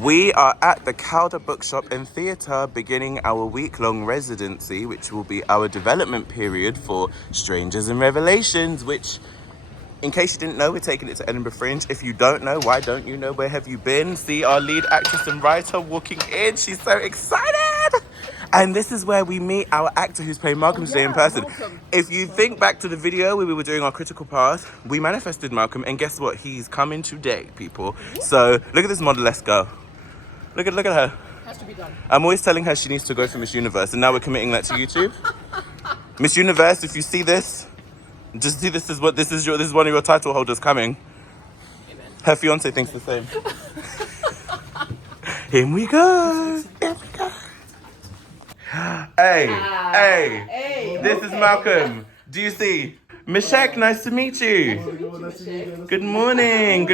We are at the Calder Bookshop and Theatre beginning our week-long residency, which will be our development period for Strangers and Revelations, which, in case you didn't know, we're taking it to Edinburgh Fringe. If you don't know, why don't you know? Where have you been? See our lead actress and writer walking in. She's so excited! And this is where we meet our actor who's playing Malcolm today in person. Malcolm. If you think back to the video where we were doing our critical path, we manifested Malcolm, and guess what? He's coming today, people. So look at this model, let's go. Look at her. Has to be done. I'm always telling her she needs to go for Miss Universe, and now we're committing that to YouTube. Miss Universe, if you see this, just see this is one of your title holders coming. Amen. Her fiance thinks the same. Here we go. Here we go. Hey, this is Malcolm. Do you see? Mishek, nice to meet you. Good morning.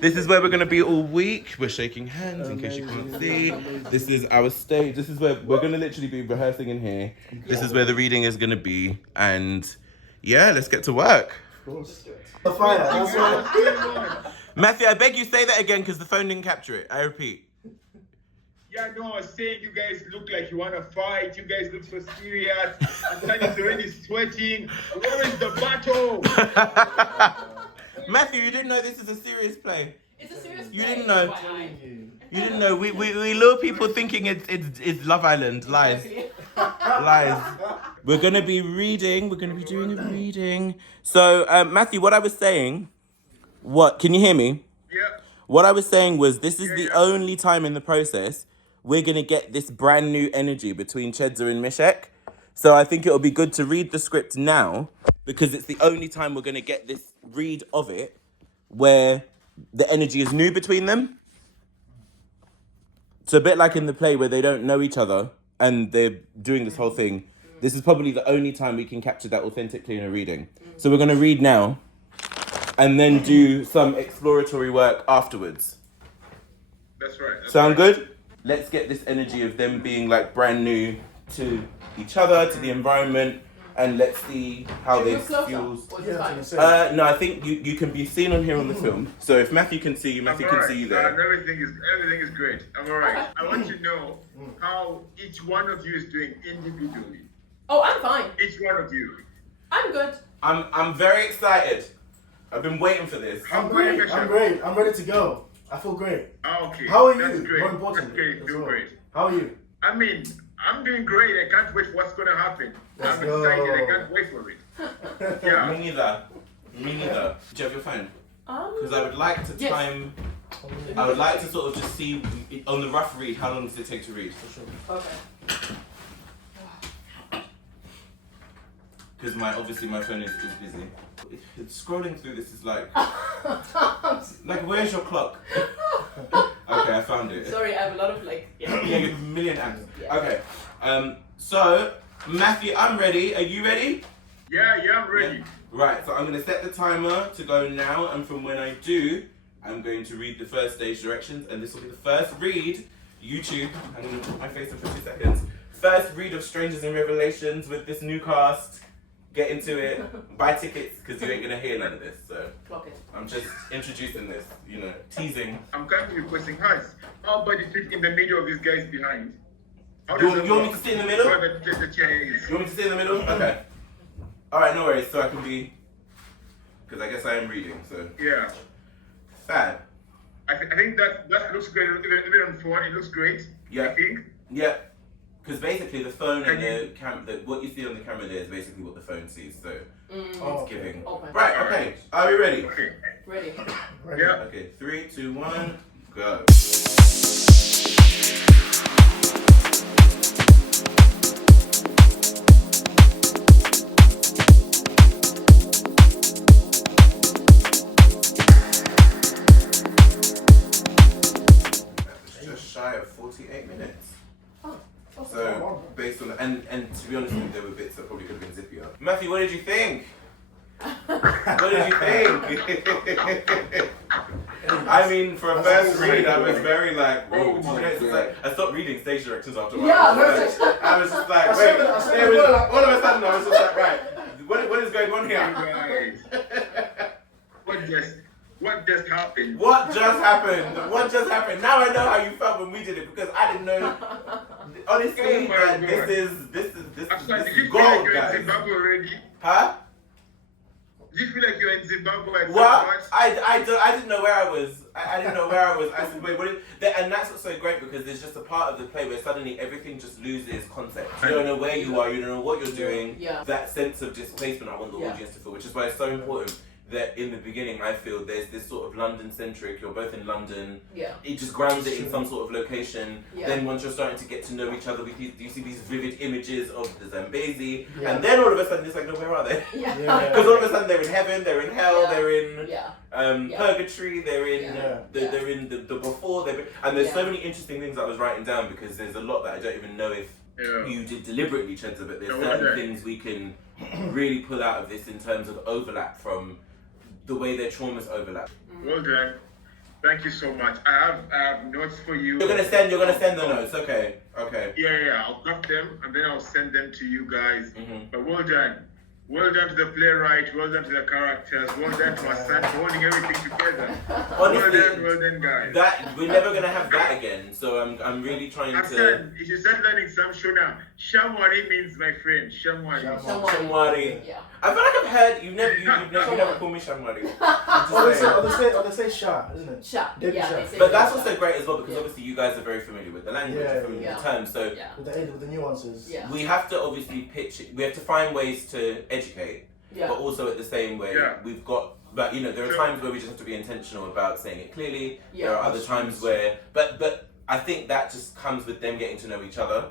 This is where we're going to be all week. We're shaking hands in case you can't see. This is our stage. This is where we're going to literally be rehearsing in here. This is where the reading is going to be. And yeah, let's get to work. Of course. The fire. Matthew, I beg you say that again because the phone didn't capture it. I repeat. Yeah, no, I was saying you guys look like you want to fight. You guys look so serious. Hassan is already sweating. Where is the battle? Matthew, you didn't know this is a serious play. It's a serious play. You didn't know. You didn't know. We lure people thinking it's Love Island. Lies. Lies. We're going to be reading. We're going to be doing a reading. So, Matthew, what I was saying... What? Can you hear me? Yeah. What I was saying was this is the only time in the process we're going to get this brand new energy between Chiedza and Mishek. So I think it'll be good to read the script now because it's the only time we're going to get this read of it where the energy is new between them. It's a bit like in the play where they don't know each other and they're doing this whole thing. This is probably the only time we can capture that authentically in a reading. So we're going to read now and then do some exploratory work afterwards. That's right. Sound good? Let's get this energy of them being like brand new to each other, to the environment, and let's see how this feels. No, I think you can be seen on here on the film. So if Matthew can see you, Matthew can see you there. Everything is great. I'm alright. I want to know how each one of you is doing individually. Oh, I'm fine. Each one of you. I'm good. I'm very excited. I've been waiting for this. I'm great. I'm ready to go. I feel great. Okay. How are That's you? great. More importantly. Okay, feel great. How are you? I mean, I'm doing great. I can't wait for what's going to happen. Let's I'm go. excited. I can't wait for it. Yeah. Me neither. Do you have your phone? Because I would like to time... I would like to sort of just see, on the rough read, how long does it take to read? Okay. Because obviously my phone is busy. Scrolling through this is like where's your clock? Okay, I found it. Sorry, I have a lot of you have a million apps. Yeah. Okay, so Matthew, I'm ready. Are you ready? Yeah, I'm ready. Yeah. Right, so I'm going to set the timer to go now, and from when I do, I'm going to read the first stage directions, and this will be the first read, YouTube, I'm going to put my face in for 2 seconds, first read of Strangers and Revelations with this new cast. Get into it, buy tickets, because you ain't going to hear none of this, so Clock it. I'm just introducing this, teasing. I'm currently requesting Hans. How about you sit in the middle of these guys behind? You want me to sit in the middle? The chairs. You want me to sit in the middle? Okay. Alright, no worries, so I can be, because I guess I am reading, so. Yeah. Fab. I think that looks great. Even on phone, it looks great. Yeah. I think. Yeah. Because basically the phone and what you see on the camera there is basically what the phone sees, so it's giving. Okay. Right, okay. Are we ready? Okay. Ready. Yeah. Okay, 3, 2, 1, go. Just shy of 48 minutes. So, based on and to be honest with you, there were bits that probably could have been zippier. Matthew, what did you think? What did you think? I mean, for a first read, I was very like, whoa. I stopped reading stage directions after a while. Yeah, I was just like, wait. All of a sudden, I was just like, right, what is going on here? What just What just happened? What just happened? What just happened? Now I know how you felt when we did it because I didn't know. Honestly, Oh my that God. this Hassan, did is you feel like gold, you're in guys. Zimbabwe already? Huh? Did you feel like you're in Zimbabwe at some What? point? I didn't know where I was. I didn't know where I was. I said, wait, what is that? And that's what's so great because there's just a part of the play where suddenly everything just loses context. You don't know where you are, you don't know what you're doing. Yeah. That sense of displacement I want the audience to feel, which is why it's so important that in the beginning I feel there's this sort of London-centric, you're both in London. Yeah. It just grounds it in some sort of location. Yeah. Then once you're starting to get to know each other, you see these vivid images of the Zambezi. Yeah. And then all of a sudden it's like, no, where are they? Yeah. Because all of a sudden they're in heaven, they're in hell, Yeah. they're in Yeah. purgatory, they're in Yeah. they're in the before, and there's so Yeah. many interesting things I was writing down because there's a lot that I don't even know if you did deliberately, Chiedza, but there's certain things we can really pull out of this in terms of overlap from the way their traumas overlap. Well done. Thank you so much. I have notes for you. You're gonna send the notes, okay. Yeah. I'll craft them and then I'll send them to you guys. Mhm. But well done. Well done to the playwright, well done to the characters, well done to Hassan for holding everything together. Honestly, well done, guys. that we're never gonna have that again. So I'm really trying to. Hassan, you should start learning some Shona. Shamwari means my friend. Shamwari. Shamwari. Yeah. I feel like I've heard you've never called me Shamwari. Or they say Shah, isn't it? Sha. Debbie Yeah, Sha. they say But that's Sha. also great as well because Yeah. obviously you guys are very familiar with the language, Yeah, you're familiar with the terms. So Yeah. With the nuances. Yeah. we have to obviously pitch it. We have to find ways to educate, Yeah. but also at the same way we've got. But there are times where we just have to be intentional about saying it clearly. Yeah. There are other times where, but I think that just comes with them getting to know each other.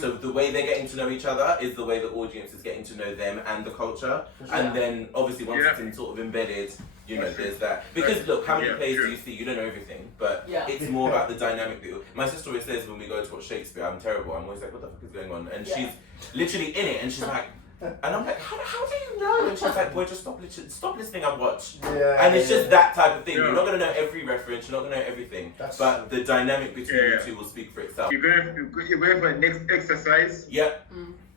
So the way they're getting to know each other is the way the audience is getting to know them and the culture. And then obviously once it's in sort of embedded, there's that. Because look, how many plays do you see? You don't know everything, but it's more about the dynamic. My sister always says when we go to watch Shakespeare, I'm terrible. I'm always like, what the fuck is going on? And she's literally in it, and she's like, and I'm like, how do you know? And she's like, boy, just stop listening and watch. Yeah, And it's just that type of thing. Yeah. You're not gonna know every reference. You're not gonna know everything. But the dynamic between you two will speak for itself. You're going for the next exercise. Yeah.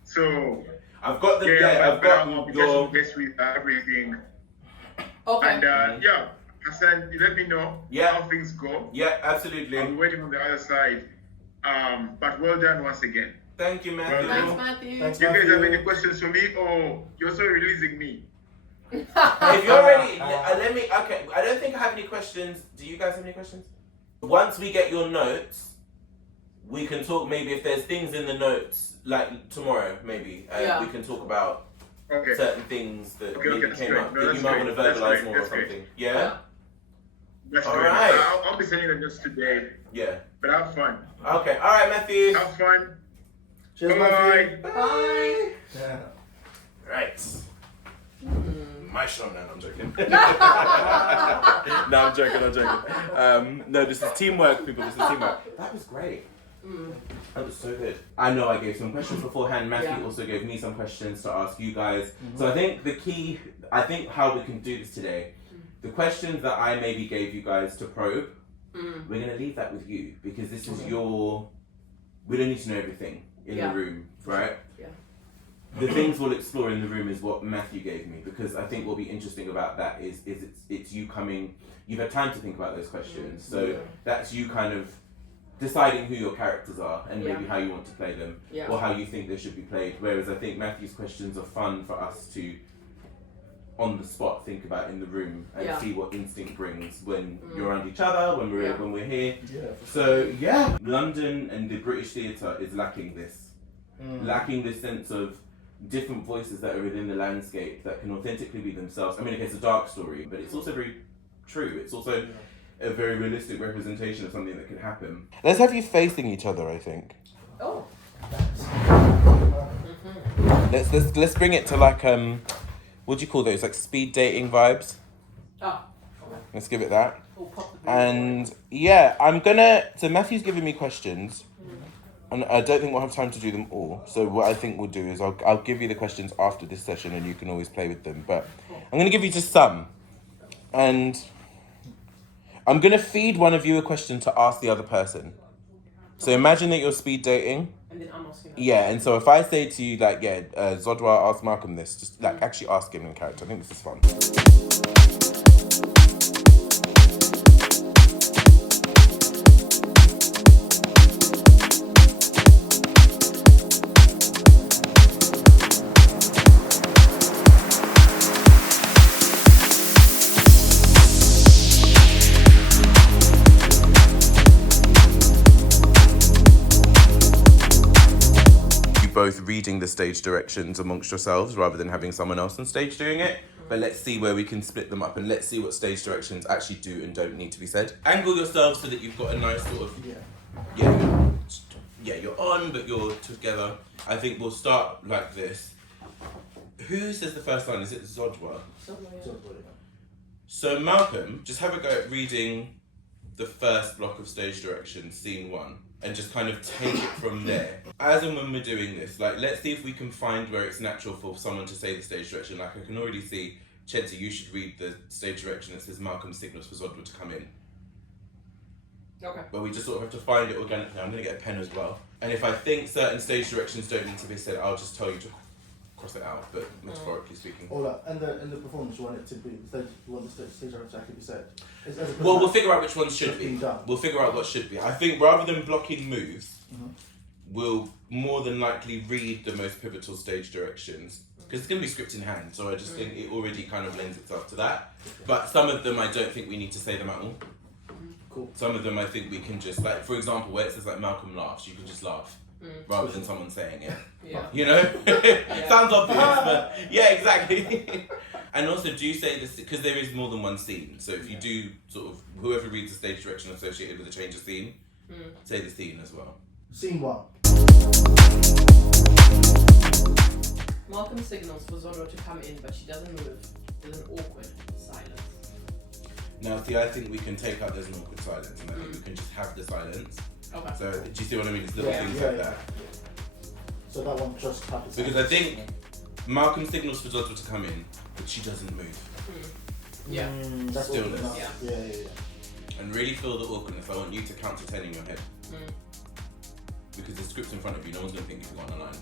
So I've got the I'll be touching base with everything. Okay. And Hassan, you let me know how things go. Yeah, absolutely. I'll be waiting on the other side. But well done once again. Thank you, Matthew. Thanks, Matthew. Thanks, Do you guys have Matthew. any questions for me, or you're also releasing me? If you're ready, let me. Okay, I don't think I have any questions. Do you guys have any questions? Once we get your notes, we can talk. Maybe if there's things in the notes, like tomorrow, maybe we can talk about certain things that maybe that's came great. up No, that that's you might great. want to That's verbalize great. more or That's great. something. Yeah. That's All great. right. I'll be sending the notes today, Yeah. but have fun. Okay. All right, Matthew. Have fun. Cheers, Bye. Matthew. Bye. Yeah. Right. My show, man. I'm joking. No, I'm joking. No, this is teamwork, people. This is teamwork. That was great. That was so good. I know I gave some questions beforehand. Matthew also gave me some questions to ask you guys. So I think how we can do this today, the questions that I maybe gave you guys to probe, we're going to leave that with you because this is we don't need to know everything in the room, right? Yeah. The things we'll explore in the room is what Matthew gave me because I think what'll be interesting about that is it's you coming, you've had time to think about those questions. So that's you kind of deciding who your characters are and maybe how you want to play them or how you think they should be played. Whereas I think Matthew's questions are fun for us to on the spot think about in the room and see what instinct brings when you're around each other, when we're here. Yeah. So London and the British theatre is lacking this. Lacking this sense of different voices that are within the landscape that can authentically be themselves. I mean, it's a dark story, but it's also very true. It's also a very realistic representation of something that can happen. Let's have you facing each other, I think. Oh. Let's bring it to like what do you call those? Like speed dating vibes. Oh. Let's give it that. We'll pop the And so Matthew's giving me questions. And I don't think we'll have time to do them all. So what I think we'll do is I'll give you the questions after this session and you can always play with them. But I'm going to give you just some. And I'm going to feed one of you a question to ask the other person. So imagine that you're speed dating. And then I'm asking. Yeah, and so if I say to you, like, Zodwa, ask Malcolm this, just like actually ask him in character. I think this is fun. both reading the stage directions amongst yourselves rather than having someone else on stage doing it. But let's see where we can split them up, and let's see what stage directions actually do and don't need to be said. Angle yourselves so that you've got a nice sort of, you're on, but you're together. I think we'll start like this. Who says the first line? Is it Zodwa? So Malcolm, just have a go at reading the first block of stage directions, scene 1, and just kind of take it from there. As and when we're doing this, like, let's see if we can find where it's natural for someone to say the stage direction. Like, I can already see, Chiedza, you should read the stage direction that says Malcolm signals for Zodwa to come in. Okay. But we just sort of have to find it organically. I'm going to get a pen as well. And if I think certain stage directions don't need to be said, I'll just tell you to cross it out, but metaphorically speaking. Hold up, and the performance, you want it to be, you want the stage direction to actually be said? Well, we'll figure out which ones should be. Done. We'll figure out what should be. I think rather than blocking moves, we'll more than likely read the most pivotal stage directions, because it's going to be script in hand, so I just think it already kind of lends itself to that. But some of them I don't think we need to say them at all. Cool. Some of them I think we can just, like, for example, where it says like Malcolm laughs, you can just laugh rather than someone saying it. Yeah. You know? Sounds obvious, but yeah, exactly. And also, do say this, because there is more than one scene. So if you do sort of, whoever reads the stage direction associated with a change of scene, say the scene as well. Scene 1. Malcolm signals for Zodwa to come in, but she doesn't move. There's an awkward silence. Now, see, I think we can take out there's an awkward silence, and I think we can just have the silence. Okay. So, do you see what I mean? It's little things like that. So that one just happens. Because I think Malcolm signals for Zodwa to come in, but she doesn't move. Yeah. That's Stillness. awkward. Yeah. And really feel the awkwardness. I want you to count to 10 in your head. Because the script's in front of you, no one's going to think you've got on a line.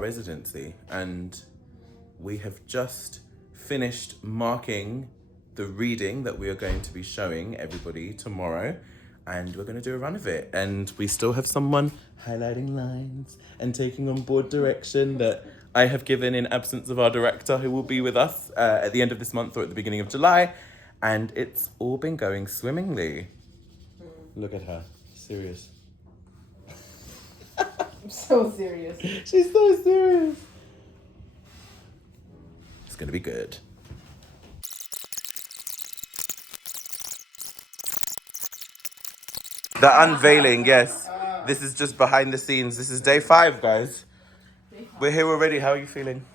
Residency, and we have just finished marking the reading that we are going to be showing everybody tomorrow, and we're going to do a run of it, and we still have someone highlighting lines and taking on board direction that I have given in absence of our director, who will be with us at the end of this month or at the beginning of July, and it's all been going swimmingly. Look at her, serious. I'm so serious. She's so serious. It's gonna be good. The unveiling, yes. This is just behind the scenes. This is day 5, guys. We're here already. How are you feeling?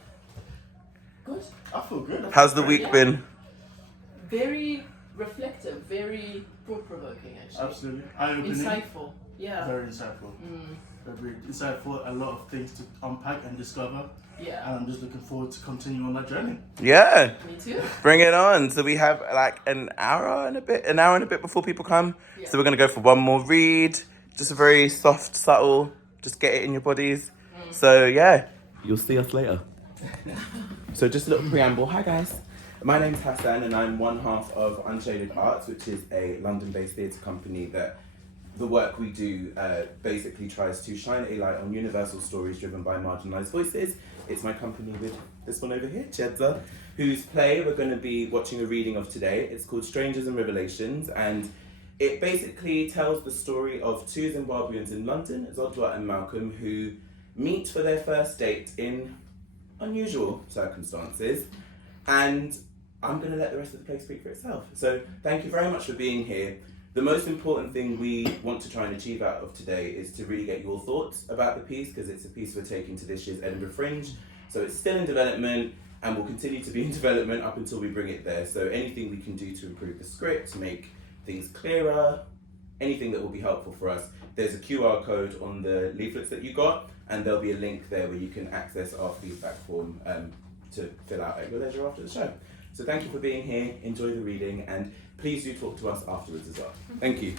Good. I feel good. How's the week been? Very reflective, very thought-provoking, actually. Absolutely. Eye-opening. Insightful. Yeah. Very insightful. Very insightful. A lot of things to unpack and discover. Yeah. And I'm just looking forward to continuing on that journey. Yeah. Me too. Bring it on. So we have like an hour and a bit before people come. Yeah. So we're gonna go for one more read. Just a very soft, subtle, just get it in your bodies. So yeah, you'll see us later. So just a little preamble. Hi guys. My name's Hassan and I'm one half of Unshaded Arts, which is a London-based theatre company that the work we do basically tries to shine a light on universal stories driven by marginalised voices. It's my company with this one over here, Chiedza, whose play we're going to be watching a reading of today. It's called Strangers and Revelations, and it basically tells the story of two Zimbabweans in London, Zodwa and Malcolm, who meet for their first date in unusual circumstances. And I'm going to let the rest of the play speak for itself. So thank you very much for being here. The most important thing we want to try and achieve out of today is to really get your thoughts about the piece, because it's a piece we're taking to this year's Edinburgh Fringe. So it's still in development and will continue to be in development up until we bring it there. So anything we can do to improve the script, to make things clearer, anything that will be helpful for us. There's a QR code on the leaflets that you got, and there'll be a link there where you can access our feedback form to fill out at your leisure after the show. So thank you for being here, enjoy the reading, and please do talk to us afterwards as well. Thank you.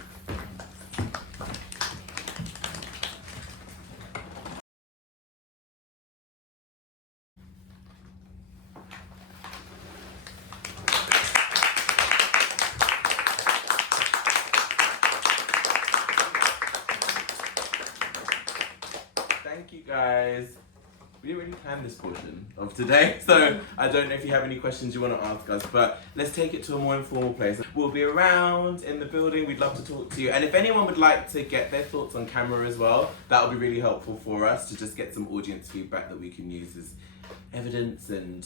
Thank you guys. We already planned this portion of today, so I don't know if you have any questions you want to ask us, but let's take it to a more informal place. We'll be around in the building, we'd love to talk to you, and if anyone would like to get their thoughts on camera as well, that would be really helpful for us to just get some audience feedback that we can use as evidence, and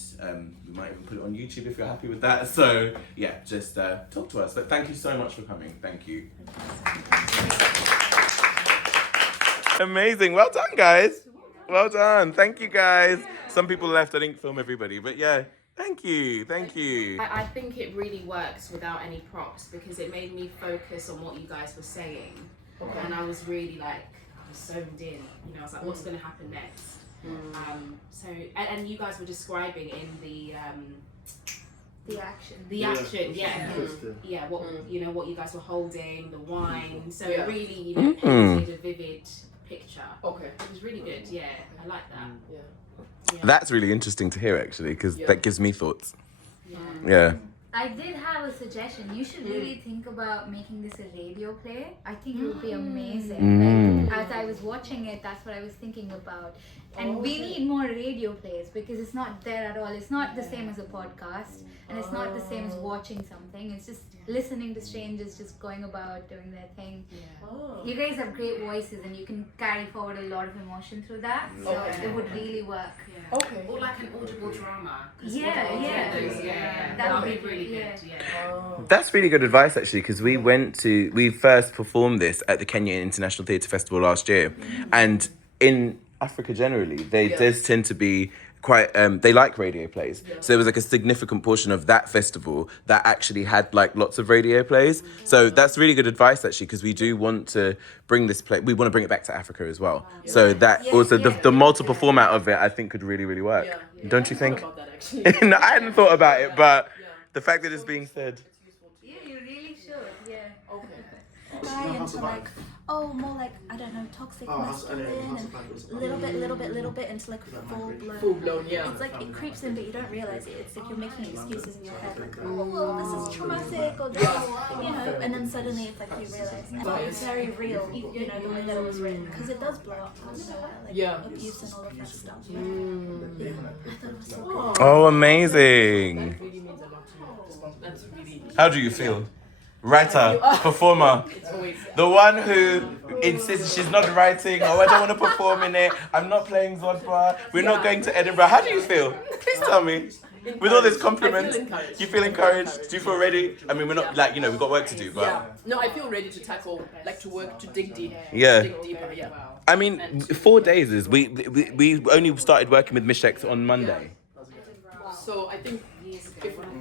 we might even put it on YouTube if you're happy with that. So yeah, just talk to us. But thank you so much for coming. Thank you. Amazing. Well done, guys. Well done. Thank you, guys. Some people left. I didn't film everybody, but yeah. Thank you. Thank you. I think it really works without any props because it made me focus on what you guys were saying. Okay. And I was really like, I was zoned in. You know, I was like, what's going to happen next? So, and you guys were describing in the action. The action, yeah. Yeah, what you know, what you guys were holding, the wine. So it really, you know, painted a vivid picture. Okay. It was really good. Yeah, I like that. Yeah. That's really interesting to hear, actually, because that gives me thoughts. Yeah. Yeah. I did have a suggestion. You should really think about making this a radio play. I think it would be amazing. Like, as I was watching it, that's what I was thinking about. And we need more radio plays because it's not there at all. It's not the same as a podcast, and it's not the same as watching something. It's just listening to strangers just going about doing their thing. You guys have great voices, and you can carry forward a lot of emotion through that. So it would really work. Okay. Or like an audible drama. Yeah. That would be really good. That's really good advice, actually, because we first performed this at the Kenya International Theatre Festival last year. And in Africa generally, they does tend to be quite, they like radio plays. So there was like a significant portion of that festival that actually had like lots of radio plays. So that's really good advice, actually, because we do want to bring this play, we want to bring it back to Africa as well. So that also, the multiple format of it, I think could really, really work. Don't you think? About that, actually. No, I hadn't thought about it, but the fact that it's being said. Yeah, you really should. Yeah. Okay. Buy into like, more like, I don't know, toxic masculine and little bit into like full blown. It's like it creeps in, but you don't realize it. It's like you're making excuses in your head, like, oh well, this is traumatic, or this is, you know, and then suddenly it's like you realize, and it's very real, you know, the way that it was written, because it does blow up, like abuse and all of that stuff. I thought it was so good. Oh, amazing. That really means a lot to me. That's really. How do you feel? Writer, performer, the one who insists she's not writing, oh, I don't want to perform in it, I'm not playing Zodwa, we're not going to Edinburgh. How do you feel? Please tell me. With all these compliments, you feel encouraged? Do you feel ready? I mean, we're not, like, you know, we've got work to do, but... No, I feel ready to tackle, like to work, to dig deep. Yeah. Dig deeper, I mean, 4 days is, we only started working with Mishek on Monday. So I think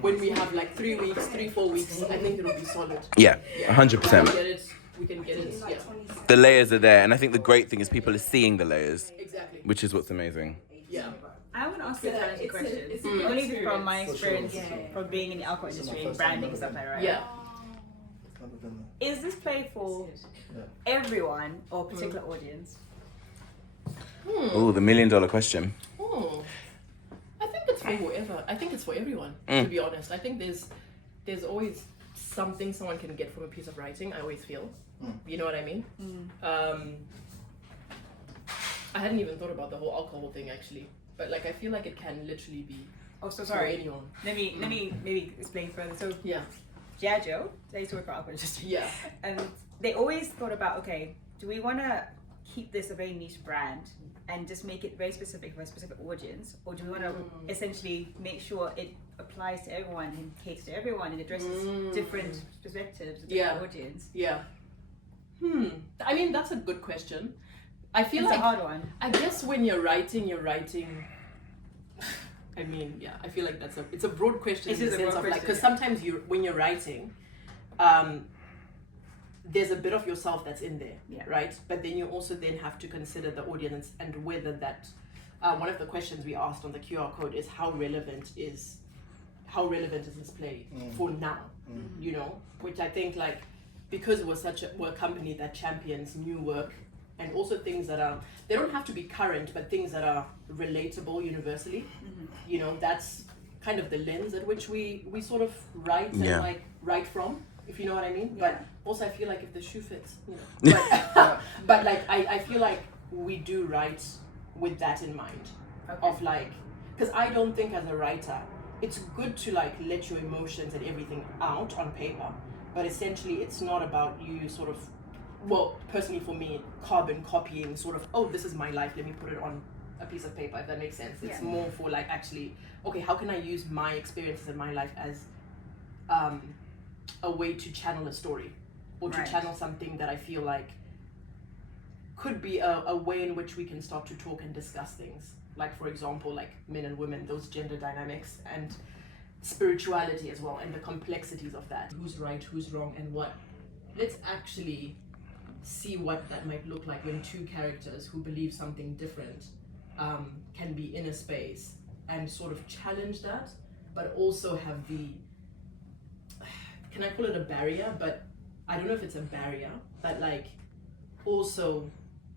when we have like 3 weeks, 4 weeks, I think it'll be solid. Yeah, 100%. We can get it. Yeah. The layers are there, and I think the great thing is people are seeing the layers, Exactly. which is what's amazing. Yeah. I want to ask you a challenging question. Only from my experience from being in the alcohol industry, branding and stuff like that, right? Yeah. Is this play for everyone or a particular audience? Oh, the $1 million question. I think it's for whoever. I think it's for everyone, to be honest. I think there's always something someone can get from a piece of writing, I always feel. You know what I mean? I hadn't even thought about the whole alcohol thing, actually. But like, I feel like it can literally be So for sorry. anyone. Let me maybe explain further. So Yeah. Diageo, they used to work for alcohol industry. Yeah. And they always thought about, okay, do we want to keep this a very niche brand and just make it very specific for a specific audience, or do we want to essentially make sure it applies to everyone and caters to everyone and addresses different perspectives, different audience? Yeah. I mean, that's a good question. I feel It's like a hard one. I guess when you're writing. I mean, I feel like it's a broad question in the sense of like, because sometimes when you're writing, there's a bit of yourself that's in there, Yeah. right? But then you also then have to consider the audience and whether that, one of the questions we asked on the QR code is how relevant is this play for now, you know? Which I think like, because we're a company that champions new work and also things that are, they don't have to be current, but things that are relatable universally, you know, that's kind of the lens at which we sort of write and like write from, if you know what I mean. But also I feel like if the shoe fits, you know. But like I feel like we do write with that in mind, of like, because I don't think as a writer, it's good to like let your emotions and everything out on paper, but essentially it's not about you sort of, well, personally for me, carbon copying sort of, oh, this is my life, let me put it on a piece of paper, if that makes sense. It's more for like, actually, okay, how can I use my experiences in my life as a way to channel a story, or to channel something that I feel like could be a way in which we can start to talk and discuss things. Like, for example, like men and women, those gender dynamics, and spirituality as well, and the complexities of that. Who's right, who's wrong, and what. Let's actually see what that might look like when two characters who believe something different can be in a space and sort of challenge that, but also have the, can I call it a barrier? But I don't know if it's a barrier, but like also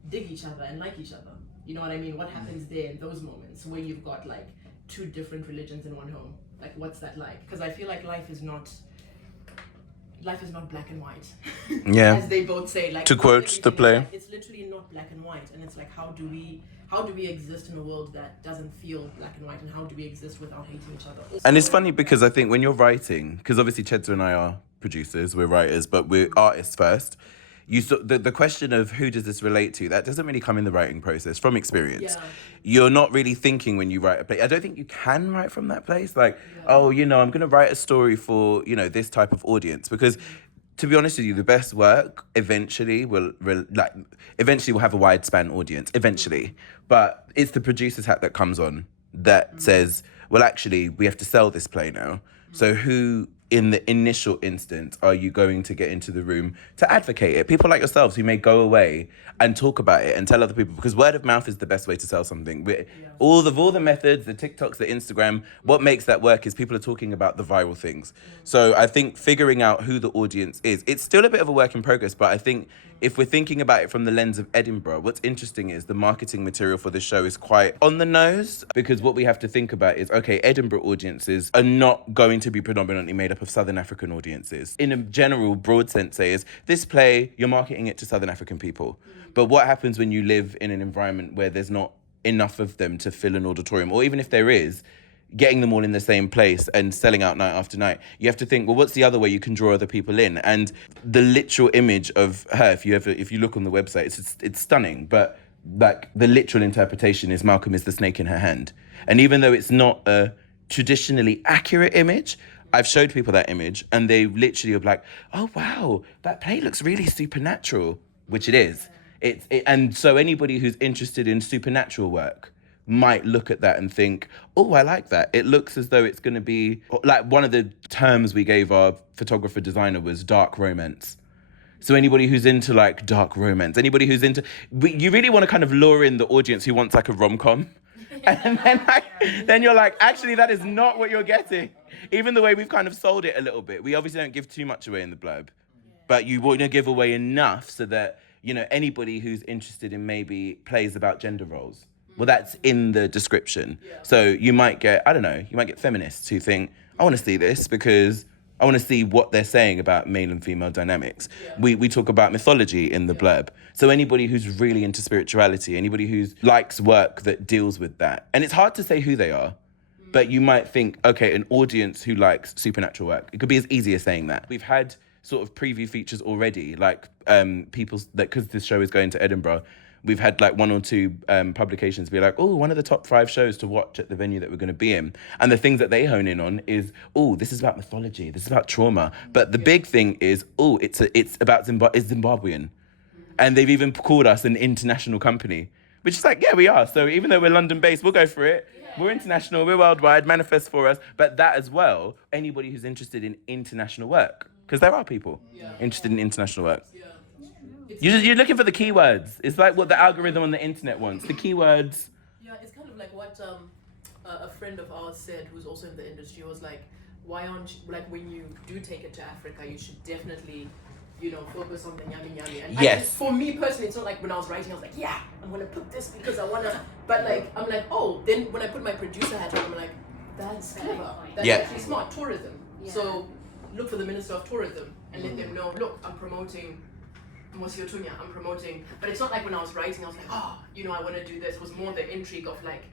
dig each other and like each other. You know what I mean? What happens there in those moments where you've got like two different religions in one home? Like, what's that like? Because I feel like life is not black and white. Yeah. As they both say, like, to quote the play, it's literally not black and white, and it's like, how do we exist in a world that doesn't feel black and white, and how do we exist without hating each other? Also, and it's funny because I think when you're writing, because obviously Chiedza and I are producers, we're writers, but we're artists first. The question of who does this relate to, that doesn't really come in the writing process from experience. Yeah. You're not really thinking when you write a play. I don't think you can write from that place. Like, oh, you know, I'm going to write a story for, you know, this type of audience. Because to be honest with you, the best work eventually will have a wide span audience, eventually. But it's the producer's hat that comes on that says, well, actually, we have to sell this play now. So who, in the initial instance, are you going to get into the room to advocate it? People like yourselves who may go away and talk about it and tell other people, because word of mouth is the best way to sell something. All the methods, the TikToks, the Instagram, what makes that work is people are talking about the viral things. So I think figuring out who the audience is, it's still a bit of a work in progress, but I think if we're thinking about it from the lens of Edinburgh, what's interesting is the marketing material for the show is quite on the nose, because what we have to think about is, okay, Edinburgh audiences are not going to be predominantly made up of Southern African audiences. In a general, broad sense, say is, this play, you're marketing it to Southern African people. But what happens when you live in an environment where there's not enough of them to fill an auditorium, or even if there is, getting them all in the same place and selling out night after night? You have to think, well, what's the other way you can draw other people in? And the literal image of her, if you look on the website, it's stunning. But like the literal interpretation is Malcolm is the snake in her hand. And even though it's not a traditionally accurate image, I've showed people that image and they literally are like, oh wow, that play looks really supernatural, which it is. And so anybody who's interested in supernatural work might look at that and think, oh, I like that. It looks as though it's going to be, like one of the terms we gave our photographer designer was dark romance. So anybody who's into like dark romance, anybody who's into, you really want to kind of lure in the audience who wants like a rom-com. And then you're like, actually, that is not what you're getting. Even the way we've kind of sold it a little bit. We obviously don't give too much away in the blurb, but you want to give away enough so that, you know, anybody who's interested in maybe plays about gender roles, well, that's in the description. Yeah. So you might get, I don't know, feminists who think, I want to see this because I want to see what they're saying about male and female dynamics. Yeah. We talk about mythology in the blurb. So anybody who's really into spirituality, anybody who likes work that deals with that. And it's hard to say who they are, but you might think, okay, an audience who likes supernatural work. It could be as easy as saying that. We've had sort of preview features already, like people that, because this show is going to Edinburgh, we've had like one or two publications be like, oh, one of the top 5 shows to watch at the venue that we're going to be in. And the things that they hone in on is, oh, this is about mythology, this is about trauma. But the big thing is, oh, it's about Zimbabwean. And they've even called us an international company, which is like, yeah, we are. So even though we're London-based, we'll go for it. Yeah. We're international, we're worldwide, manifest for us. But that as well, anybody who's interested in international work, because there are people interested in international work. Yeah. You're looking for the keywords. It's like what the algorithm on the internet wants. The keywords. Yeah, it's kind of like what a friend of ours said, who's also in the industry, was like, why aren't you, like, when you do take it to Africa, you should definitely, you know, focus on the yummy. And Yes. for me personally, it's not like when I was writing, I was like, yeah, I'm gonna put this because I wanna. But like, I'm like, oh, then when I put my producer hat on, I'm like, that's clever. That's actually smart. Tourism. Yeah. So look for the Minister of Tourism and let them know, look, I'm promoting Monsieur Tunya, I'm promoting. But it's not like when I was writing, I was like, oh, you know, I want to do this. It was more the intrigue of like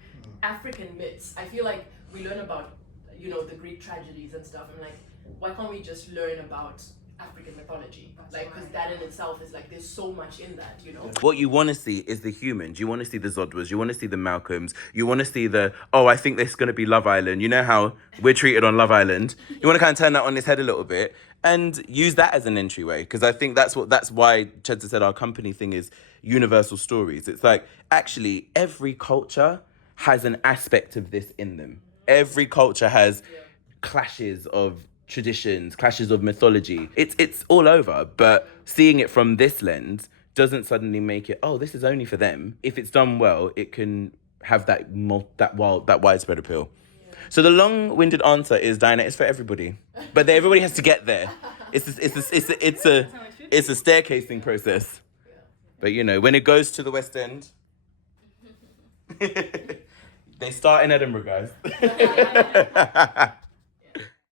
African myths. I feel like we learn about, you know, the Greek tragedies and stuff. I'm like, why can't we just learn about African mythology? Like, because that in itself is like, there's so much in that, you know? What you want to see is the humans. You want to see the Zodwas. You want to see the Malcolms. You want to see the, oh, I think there's going to be Love Island. You know how we're treated on Love Island. You want to kind of turn that on its head a little bit and use that as an entryway. Because I think that's why Chiedza said our company thing is universal stories. It's like, actually, every culture has an aspect of this in them. Every culture has clashes of traditions, clashes of mythology. It's all over, but seeing it from this lens doesn't suddenly make it, oh, this is only for them. If it's done well, it can have that widespread appeal. So the long-winded answer is, Diana, it's for everybody, but everybody has to get there. It's a staircasing process. But you know, when it goes to the West End, they start in Edinburgh, guys.